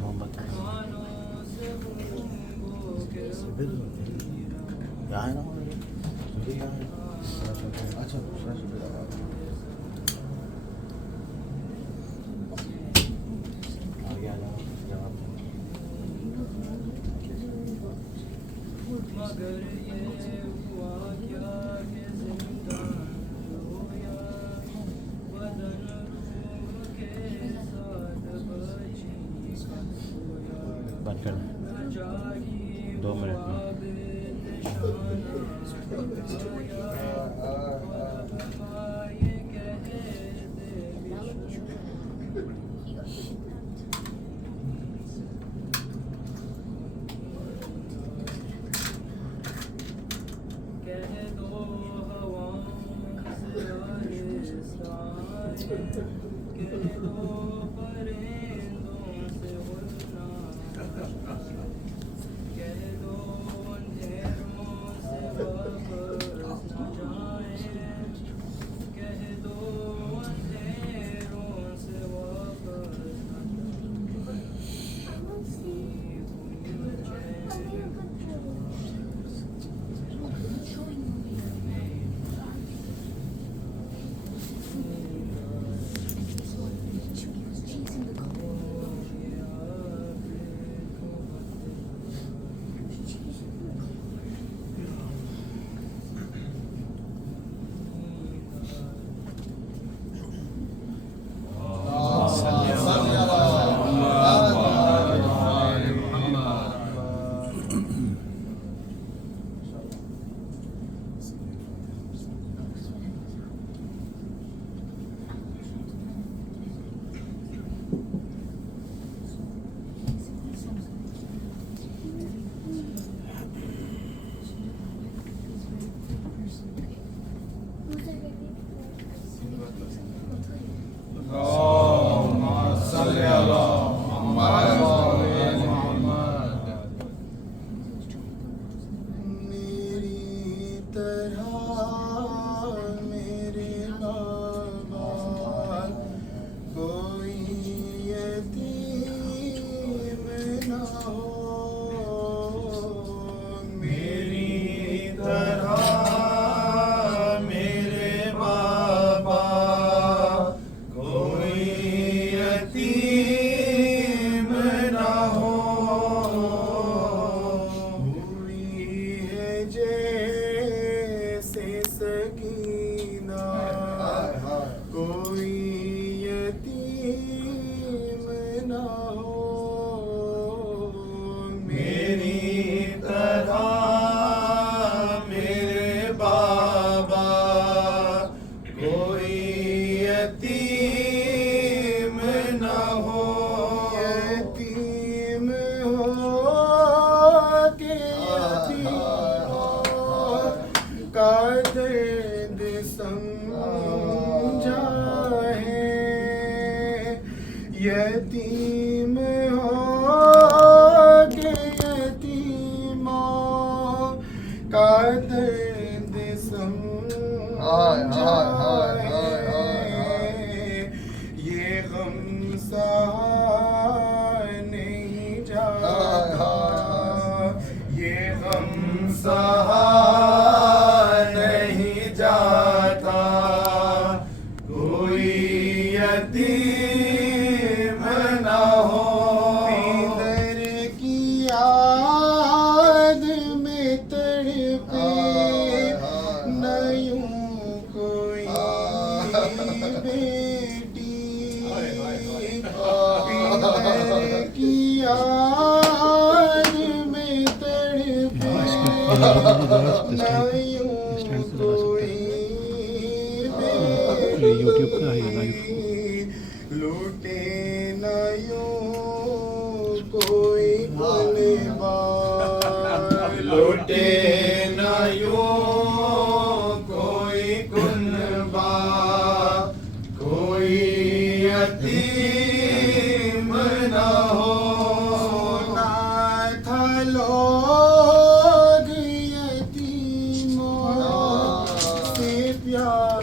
मोहब्बत यहाँ है ना अच्छा आगे आ जाओ जवाब मगर ये हुआ क्या कि जिंदान रोया बदन रूह के साथ बची बंद कर न जागी 2 मिनट में ये कहे कह दो हवाओं से आहिस्ता कह दो परिंदों से उड़ना कह दो अंधेरों से वापस न जाएं कह दो अंधेरों से वापस न यतीम हो के यतीमों का दर्द समझाए ये गम सहा नहीं जाता ये गम सहा नहीं जाता कोई यतीम यूट्यूब का है लाइव लूटे न यूं कोई कुनबार लूटे न यूं कोई कुनबार कोई यतीम न हो ना था लोग यतीमों से प्यार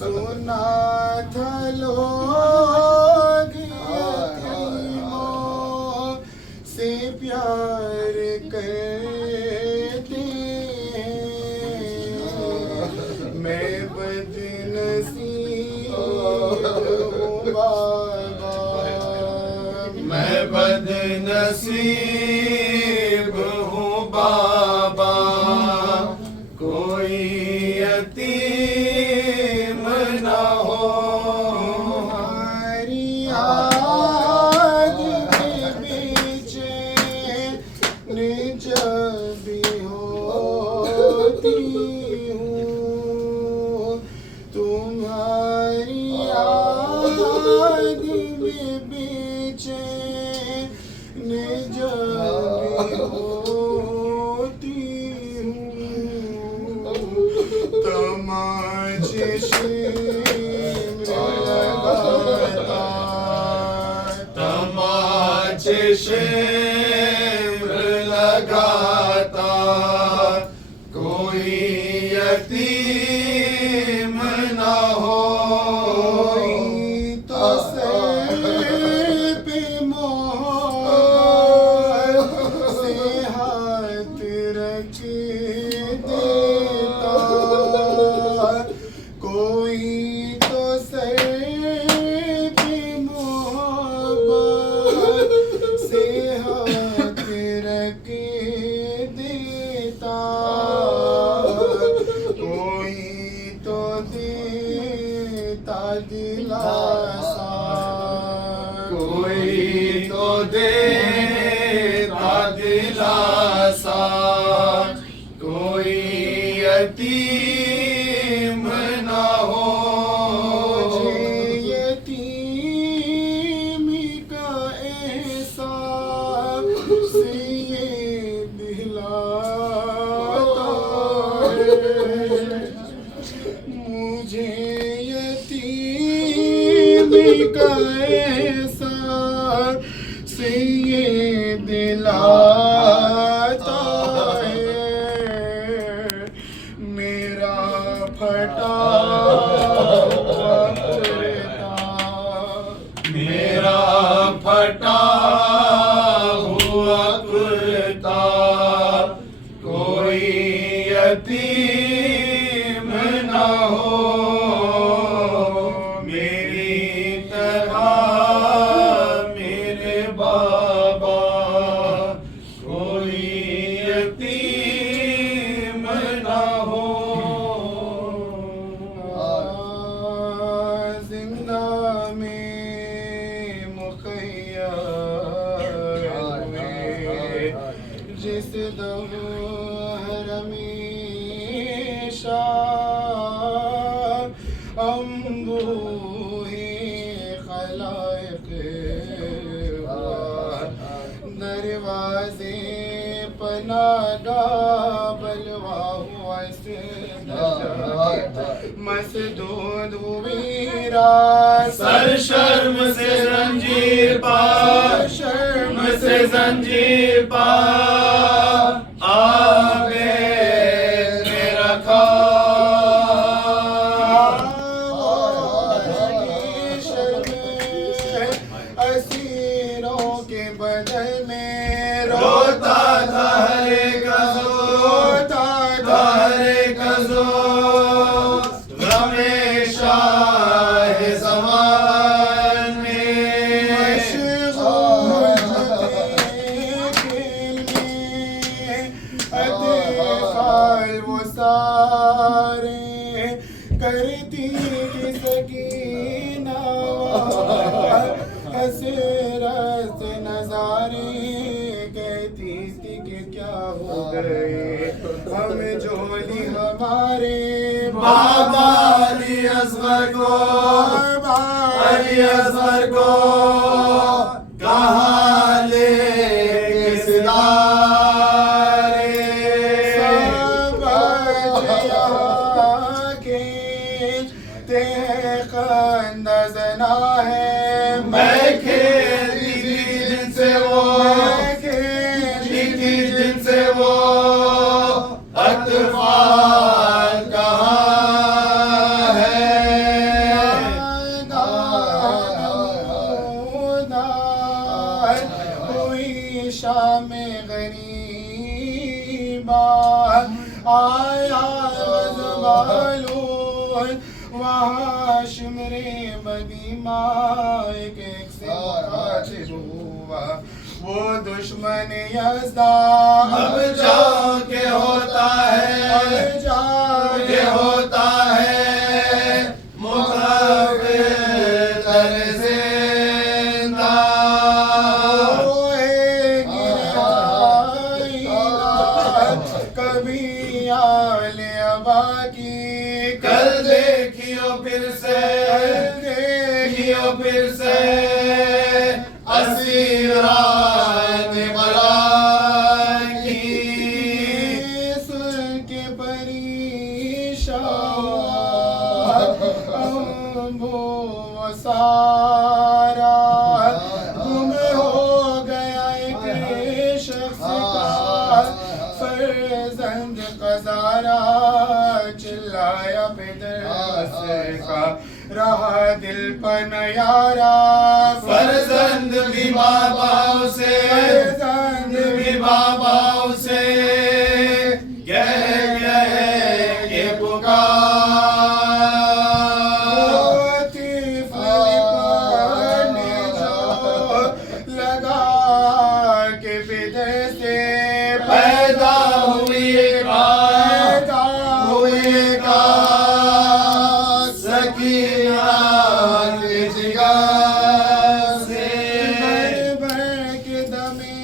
सुना मैं बदनसीब हूँ बाबा, मैं बदनसीब हूँ बाबा, कोई यतीम ना हो। हमारी याद में बेचैन जब भी होती हूँ, तुम्हारी याद में बेचैन जब भी होती हूँ, तमाचे तमाचे शेर लगाता, कोई यतीम ना हो। तो सर पे मोहब्बत से हाथ रख देता, कोई तो सर पे मोहब्बत से हाथ रख देता, कोई तो देता दिलासा, कोई तो देता दिलासा, कोई यतीम ना हो। मुझे यतीमी का एहसास ये दिलाता है, मुझे यतीमी का एहसास ये दिलाता है, मेरा फटा हुआ कुर्ता, मेरा फटा हुआ कुर्ता, कोई यतीम ना हो। मेरी तरह मेरे बाबा, कोई यतीम ना हो। जिंदा में मुखय्यर हुए जिस दम हमेशा, अम्बूहे खलाइक हुआ, दरवाजे पनागा बलवा हुआ मसदूद हुईरा, सर शर्म से जंजीर पा, शर्म से जंजीर पा, आगे मेरा खा, असीरों के बदल में रोता था हर एक रोता था हर एक हमेशा है ज़मान में मशगूल खेल में अतिफाल वो सारे करती थी सकीना, हसरत नजारे कहती थी कि क्या हो गए हम जोली हमारे बाबा अली असगर को, अली असगर को कहाँ ले सितारे, सब खींचते हैं खंदा जना है, मैं खेलती थी जिनसे वो, खेलती थी जिनसे वो, अतफाल कहाँ है, कोई शाम गरीबा आया मालूम वहाँ शिमरे मदीमा एक एक से मुताजिर हुआ वो दुश्मन यज़दा अब जाके होता है, अब जाके होता है मुखाबिर जिंदा। कभी आले अबा की कल देखियो फिर से, देखियो फिर से असीरात बला की। सुन के परेशान वो सारा गुम हो गया एक शख्स का फर्जंद कज़ारा चिल्लाया बेदर्द का रहा दिल पर यारा फर्जंद भी बाबा से, फर्जंद भी बाबा से कह के पुकार। लगा के बिदर से पैदा हुएगा सकीना के जिगर से। भर के दमे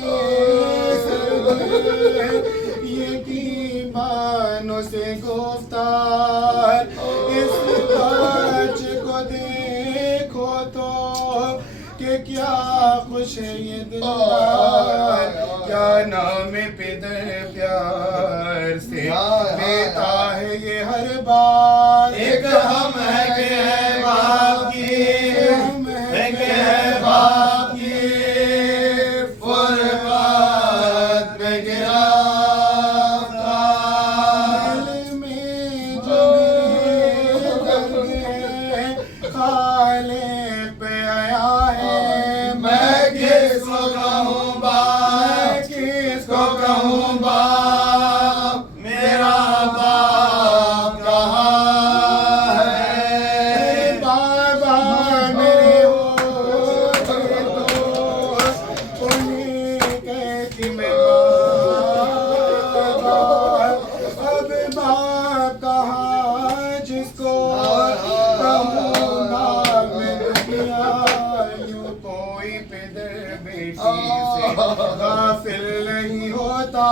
यकीमानों से गुफ्तार इस बाज को देखो तो कि क्या खुश है ये दिलदार क्या नाम पिदर प्यार से लेता है ये हर बार। एक हम है कि है बाप की, है कि है बाप की फुरबात में गिरफ्तार। दिल में जो मेरे दर्द है खालिक पे आया है मैं किसको कहूँ बाप, किसको कहूँ बाप, मेरा बाप कहाँ है। बाबा मेरे होते तो उन्हीं कहती मैं बाबा अब बाप कहाँ जिसको कहूँगा मैं दुनिया यूं कोई पिदर बेटी से गाफिल नहीं होता।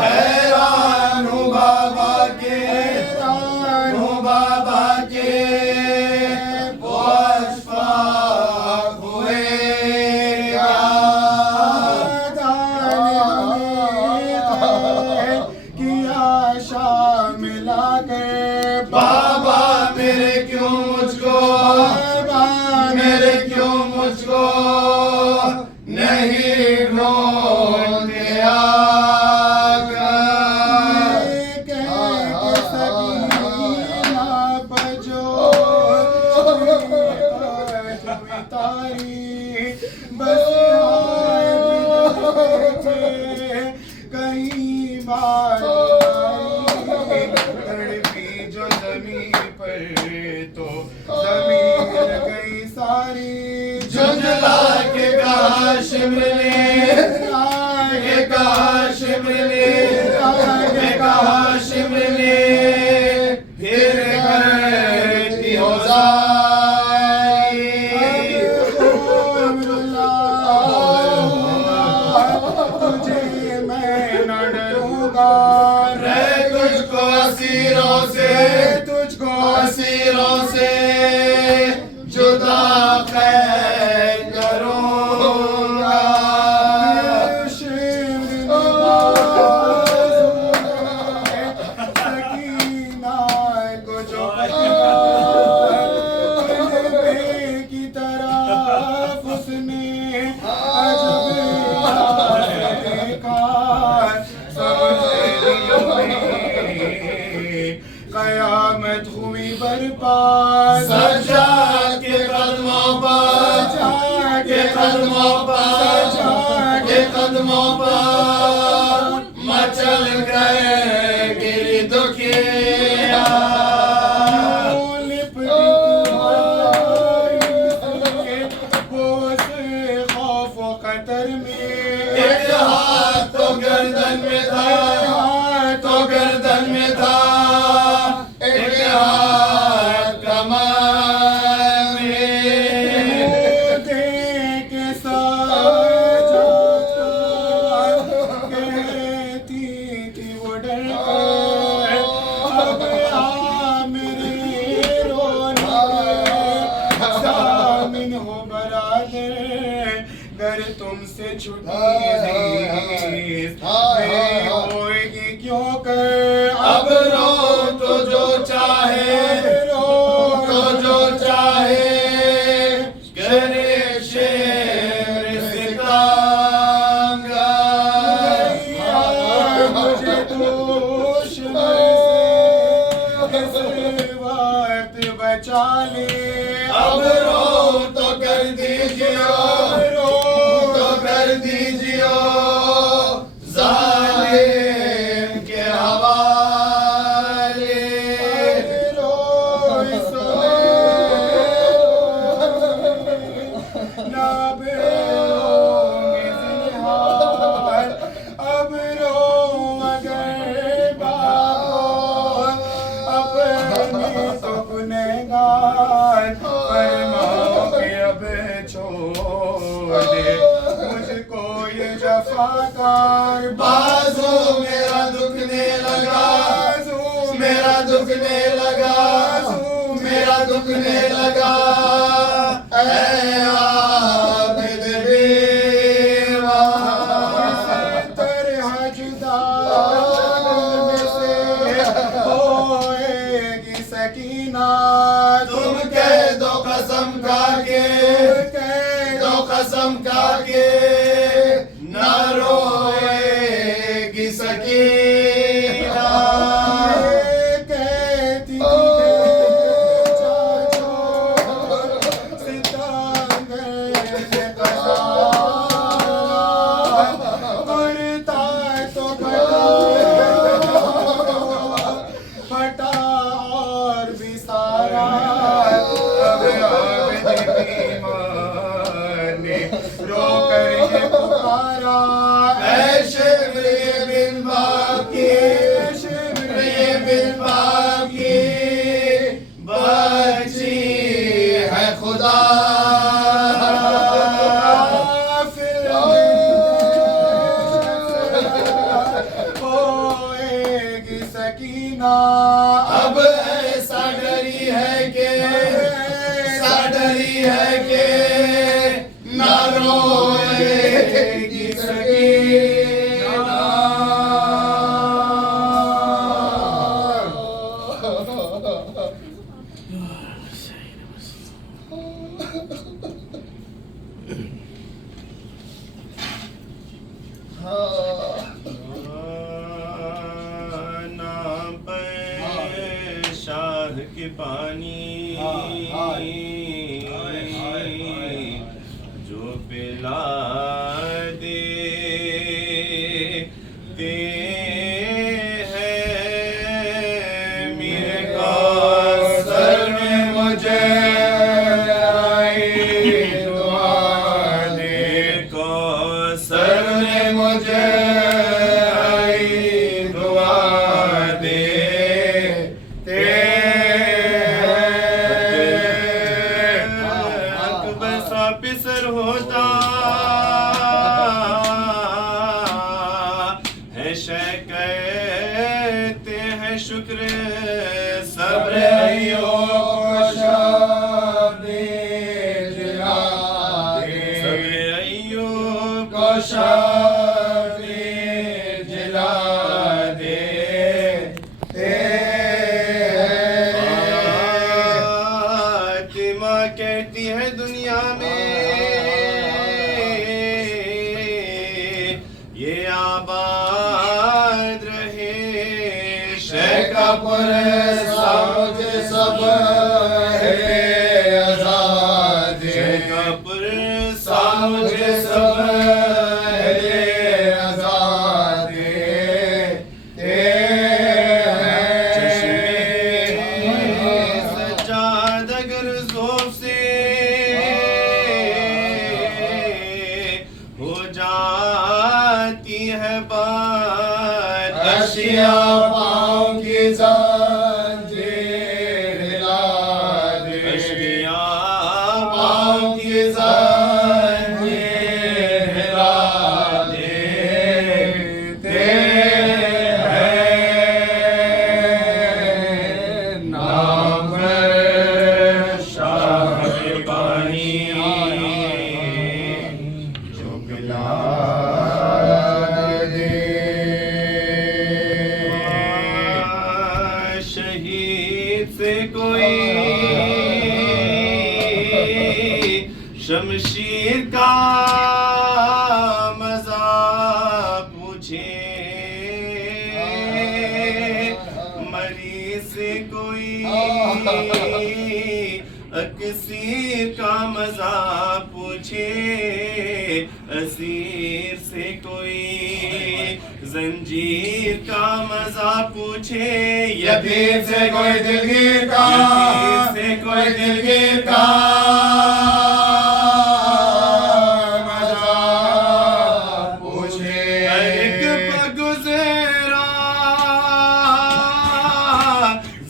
हैरान हूँ बाबा के, हैरान हूँ बाबा के वो अशफाक हुए क्या। बाबा मेरे क्यों मुझको, मेरे क्यों मुझको नहीं ढूंढते आकर। कहीं बार तड़पी जो जमीन पर तो जमीन गई सारी झुंझला के कहा शिमले, के कहा शिमले, के कहा शिमले फिर करती हो तुझे मैं न डरूंगा मैं तुझको असीरों से, तुझको असीरों से जुदा कैद करूंगा। सकीना को जो की तरफ उसने कयामत हुई बर्बाद सज्जाद के कदमों पर, के कदमों पर, के कदमों पर मचल गए गिरी दुखिया। तुमसे छुटी मेरी होएगी क्यों कर अब रो तो जो चाहे तो जो चाहे करे शेर सितांगा मुझे दुश्मन से इस वक्त बचा ले अब रो तो कर दीजिए तो कर दीजिए जालिम के हवाले अब रो अगर बाबो अपने तो गुनहगार फरमाओ कि अब छोड़ दे मुझको ये जफाकार बाजू मेरा दुखने लगा मेरा दुखने लगा मेरा दुखने लगा ऐ आबिद बेवा तरह जुदा से होएगी सकीना तुम कह दो कसम खाके दो कसम खाके ना रोएगी सकीना कहती फटा और भी सारा अब आबिद बीमार ने रो कर ये पुकारा ऐ शिवरे बिन बाकी शिवरे बिन बाकी बची है खुदा होएगी सकीना अब ऐसा डरी है कि ना रोएगी सकीना नाम पर शाह के पानी जो पिला दे ते हैं मेरे सर में मुझे आई दुआ दे कौसर सर में मुझे आई दुआ दे अकबर सा पिसर होता है शय कहते हैं शुक्र सब्र अयो शादी जिला सब्र अय्यूब को शादी जिला दे फातिमा कहती है दुनिया में ये आबाद रहे शेखापुर सामुझ सब है आजाद शेखापुर सामुझ सब है आजाद सजाद अगर ज़ोफ़ से हो जाती है बात अशिया पाँव की जात शहीद से कोई शमशीर का मजा पूछे, मरीज से कोई अक्सीर का मजा पूछे, असीर से कोई जंजीर का मजा पूछे, यतीम से कोई दिलगीर का, यतीम से कोई दिलगीर का मजा पूछे। हर एक पर गुज़रा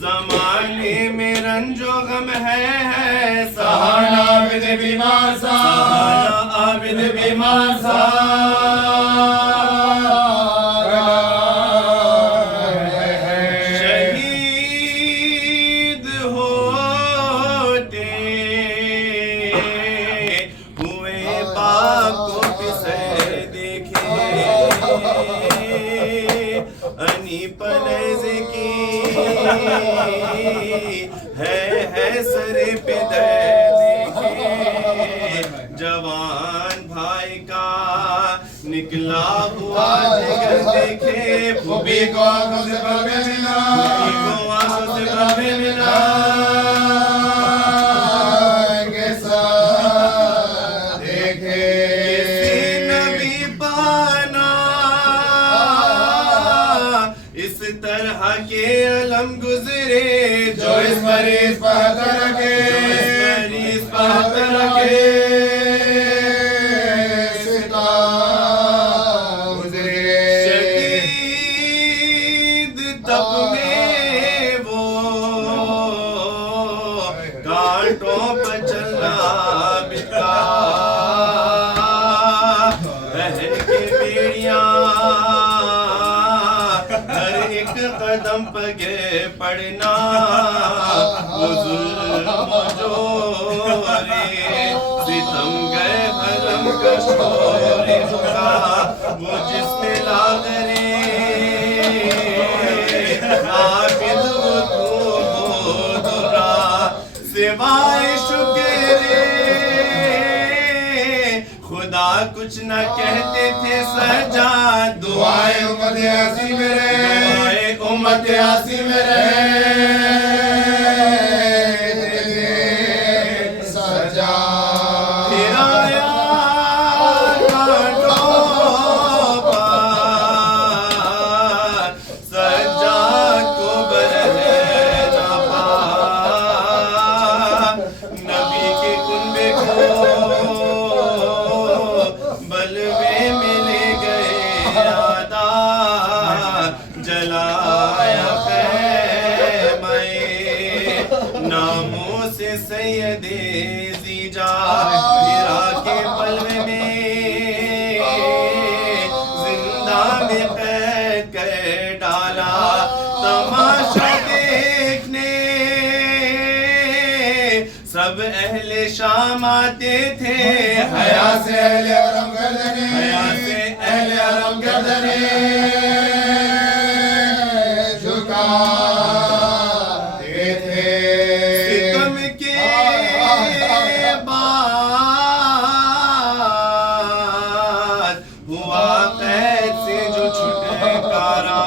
ज़माने में रंजो गम है सहाना आबिद बीमार सा, सहाना आबिद बीमार सा। शहीद होते हुए बाप को पिसर देखे, अनी पलज की है सरे पे दर्द देखे, जवान भाई का निकला हुआ जिगर देखे, फूफी को आंखों से पलके मिला, फूफी को आंखों से पलके मिला, कैसा देखे किसी नबी पाना इस तरह के अलम गुजरे, जो इस मरीज पर रखे, मरीज पर रखे, सिता गुजरे। शदीद तप में वो कांटों पर चलना बिता, बहन के बेड़ियां हर एक कदम पगे पड़ना, वो जुल्म जो रे सितम गए भरम का शोरे रुका, वो जिसमें लागरे आबिद वो दुरा, सिवाय शुक्रे खुदा कुछ न कहते थे सजा, दुआए उम्मत यासी में रहे, दुआए उम्मत यासी में रहे, सजा फिराया कांटों पर, सज्जाद को बरहना पा, नबी के कुनबे को बलवे मिले गए यादा, जलाया खैमे नामों से सैयदे जीजा, गिरा के पलवे में जिंदा में कैद कर डाला, तमाशा देखने सब अहले शाम आते थे, हया से अहले हरम गर्दने, हया से अहले हरम गर्दने झुकाते थे। सितम के बाद हुआ कैद से जो छुटकारा,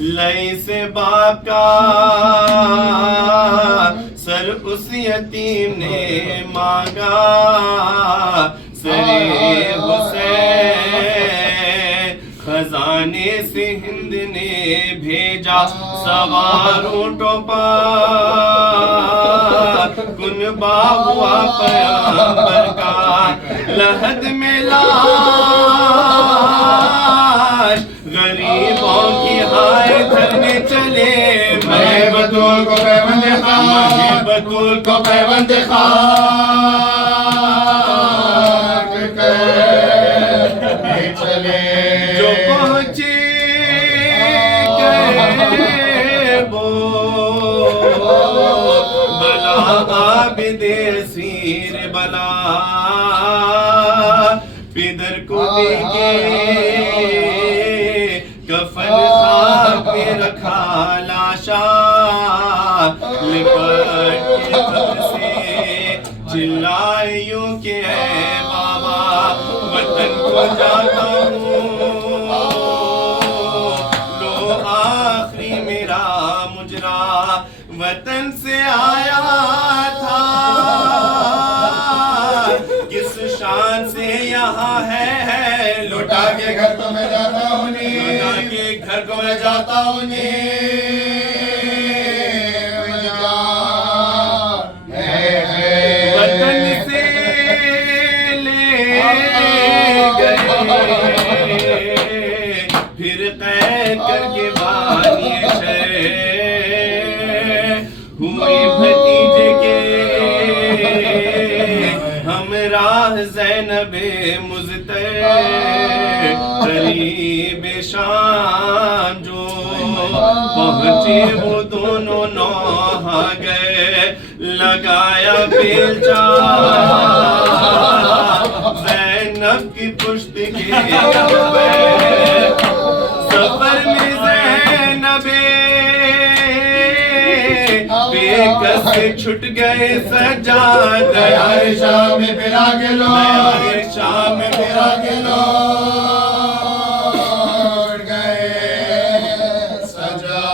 लई से बाप का सर उस यतीम ने मांगा, सरे हुसैन खजाने से हिंद ने भेजा, सवार ऊंटों पर कुनबा हुआ पैगंबर का, लहद में लाश गरीबों की हाय धरने चले, मैं बतूल को पैबंद खान, बतूल को पैबंद खान करके चले। जो पहुंचे गए वो बला आबिदे सीर बला, पिदर को देके कफन खाक पे रखा लाश लाशा लिपट के कब्र से चिल्लाए यूं के है बाबा वतन को जाता हूँ, लो आखिरी मेरा मुजरा वतन से आया था, किस शान से यहाँ है लौटा के घर को मैं जाता हूँ नी, लौटा के घर को मैं जाता हूँ नी, वतन से ले गए फिर कैद करके बानिए हुई भतीजे के हमराह ज़ैनबे मुज़्तै करीब शाम जो पहुँचे वो दोनों नौहा गए लगाया बेलचा ज़ैनब की पुश्त के सफर में ज़ैनबे बेकस छुट गए सजाद शाम में फिरा के लो, शाम में फिरा के लो गए सजा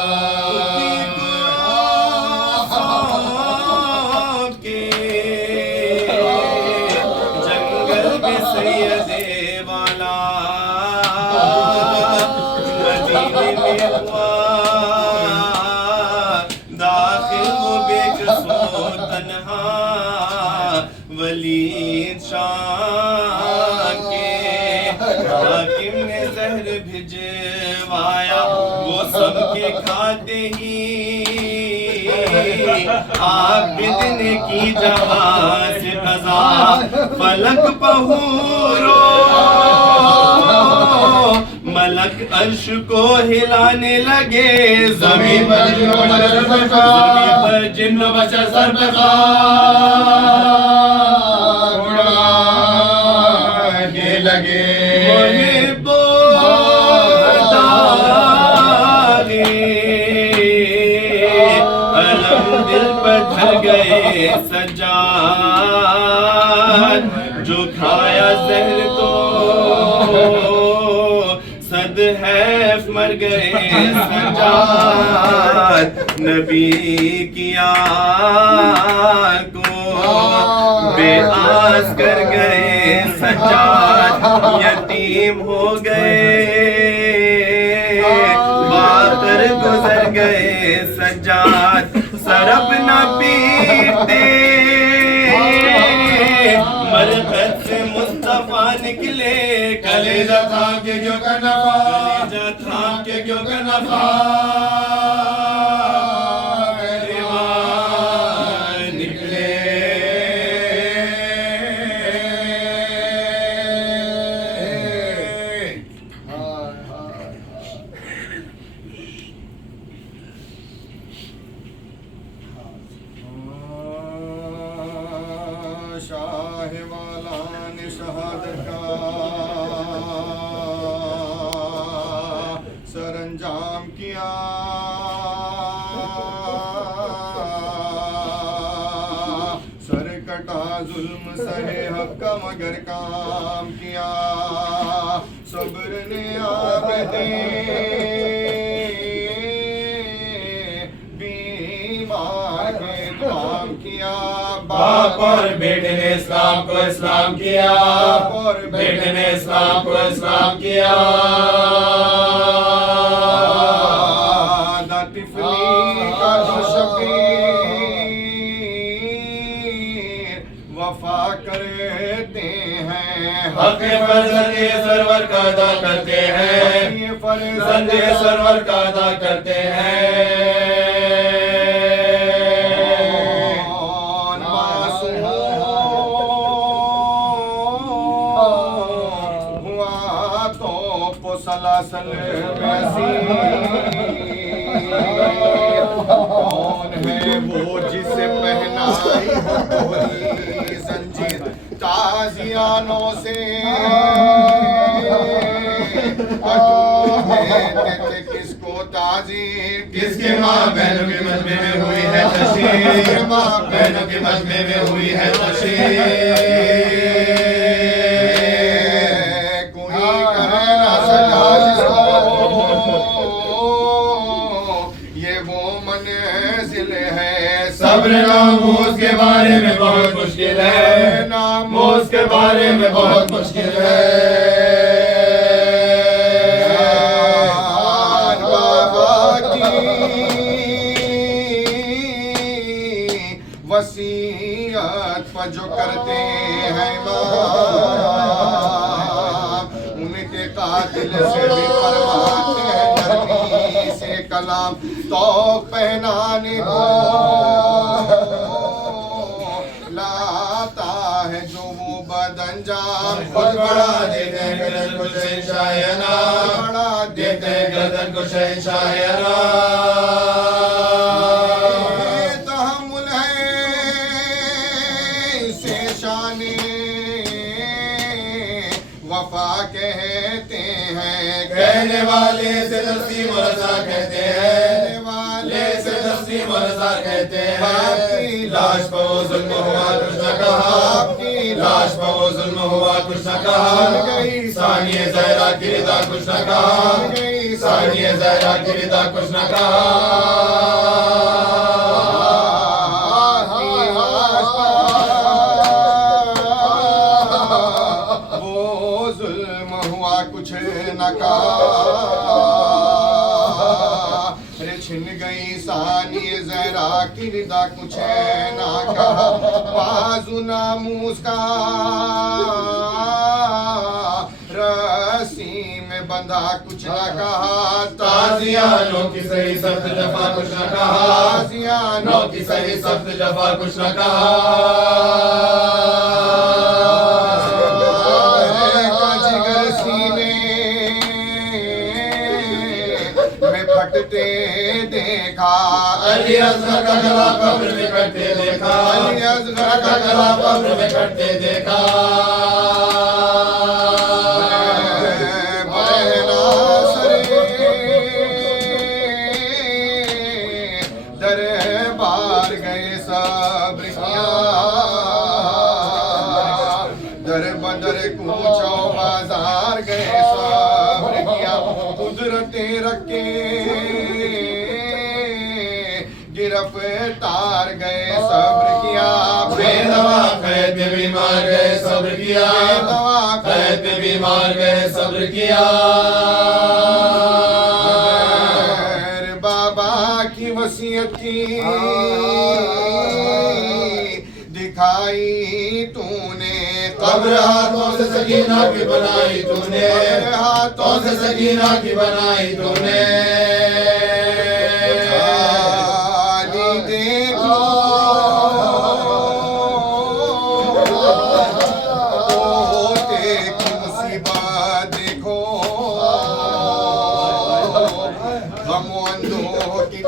के जंगल में सैयदे वाला मदीने में हुआ दाखिल वो बेकसो तन्हा वलीद शाह के हाकिम ने जहर भिजवाया वो सबके खाते ही आप बिदने की जवां से कज़ा फलक पहूरो मलक अर्श को हिलाने लगे जमीन पर जिन्नो बशर सर पे उड़ाने लगे, अलम दिल पर धर गए सजाद जो खाया जहर तो सद हैफ मर गए सजाद नबी की आल को बेआस कर गए सजाद यतीम हो गए बाकर गुजर गए सजाद सरब न पीते मरकत से मुस्तफा निकले कलेजा था के क्यों का नफा, कलेजा था के क्यों का नफा निकले शाह वाला ने शहादत का सरंजाम किया, सर कटा जुल्म सहे हक का मगर काम किया, सब्र ने आबदे बीमार के काम किया, बाप और बेटे ने इस्लाम को इस्लाम किया, और बेटे ने इस्लाम को इस्लाम किया। का जो शबीर वफा करते हैं, हक फर्जंदे सरवर का अदा करते हैं, फर्जंदे सरवर का अदा करते हैं। हुआ तो सलासल कौन है वो जिसे पहनाई गोरी जंजीर ताजियानों से, किसको ताजीर किसके माँ बहनों के मजमे में हुई है तशरीफ, माँ बहनों के मजमे में हुई है तशरीफ। कोई करे ना सका जिसको ये वो मंजिल है। सब्र नामूस के बारे में बहुत मुश्किल है, नामूस के बारे में बहुत मुश्किल है। वसीयत पर जो करते हैं इमाम, उनके कातिल से भी फरमाते हैं नरमी से कलाम। तो पहनाने को लाता है जो वो बदअंजाम, खुद बढ़ा देते हैं गर्दन को शहंशाह नाम, बढ़ा देते हैं गर्दन को शहंशाह वफा कहते हैं। कहने वाले से तस्लीम और रज़ा कहते हैं, वाले से तस्लीम और रज़ा कहते हैं। लाश पर वो जुल्म हुआ कुछ न कहा, लाश पर वो जुल्म हुआ कुछ न कहा। सानिए ज़हरा की रिदा कुछ न कहा, सानिए ज़हरा की रिदा कुछ न कहा। कुछ न कहा, छिन गई सानिए ज़हरा की रिदा कुछ न कहा। बाजू नामूस का रस्सी में बंधा कुछ न कहा। ताज़ियानों की सही सख्त जफा कुछ न कहा, ताज़ियानों की सही सख्त जफा कुछ न कहा। फटते देखा, अली असगर का गला कब्र में कटते देखा, अली असगर का गला कब्र में कटते देखा। बहना सरे दरबार गए सब्र किया, दर बदर कूचो बाजार गए सब्र किया। कुदरते रखे गिरफ्तार गए सब्र किया। बेदवा कैद में बीमार गए सब्र किया, बेदवा कैद में बीमार गए सब्र किया। बाबा की वसीयत की दिखाई तूने, कब्र हाथों से सकीना की बनाई तूने, हाथों से सकीना की बनाई तूने।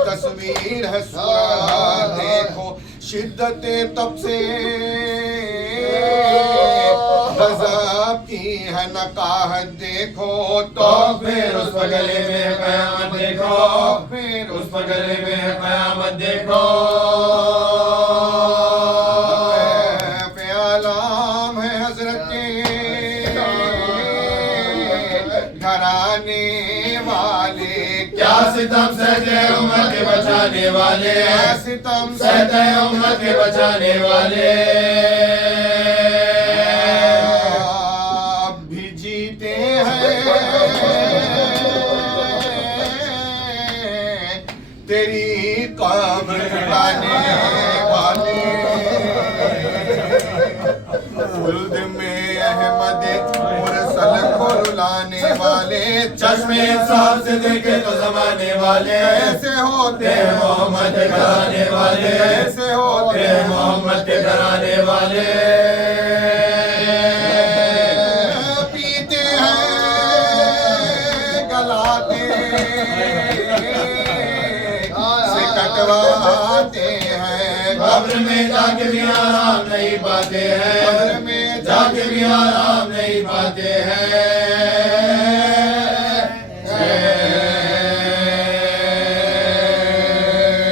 तस्वीर है सूरत देखो, शिद्दत तब से गज़ब की है नकाहत देखो। तो फिर उस पर गले में है क़यामत देखो, फिर उस पर गले में है क़यामत देखो। प्यालाम है हज़रत के घराने वाले, क्या सितम सहते उम्मत के बचाने वाले, सितम सहते उम्मत के बचाने वाले। अब भी जीते हैं तेरी कब्र लाने वाले। खुल्द में अहमद मुरसल को रुलाने वाले, चश्मे इंसाफ से देखे तो जमाने वाले, ऐसे होते हैं मोहम्मद के घराने वाले, ऐसे होते हैं मोहम्मद के घराने वाले। पीते हैं गलाते से कटवाते हैं, कब्र में जाके भी आराम नहीं पाते हैं, कब्र में जाके भी आराम नहीं पाते हैं।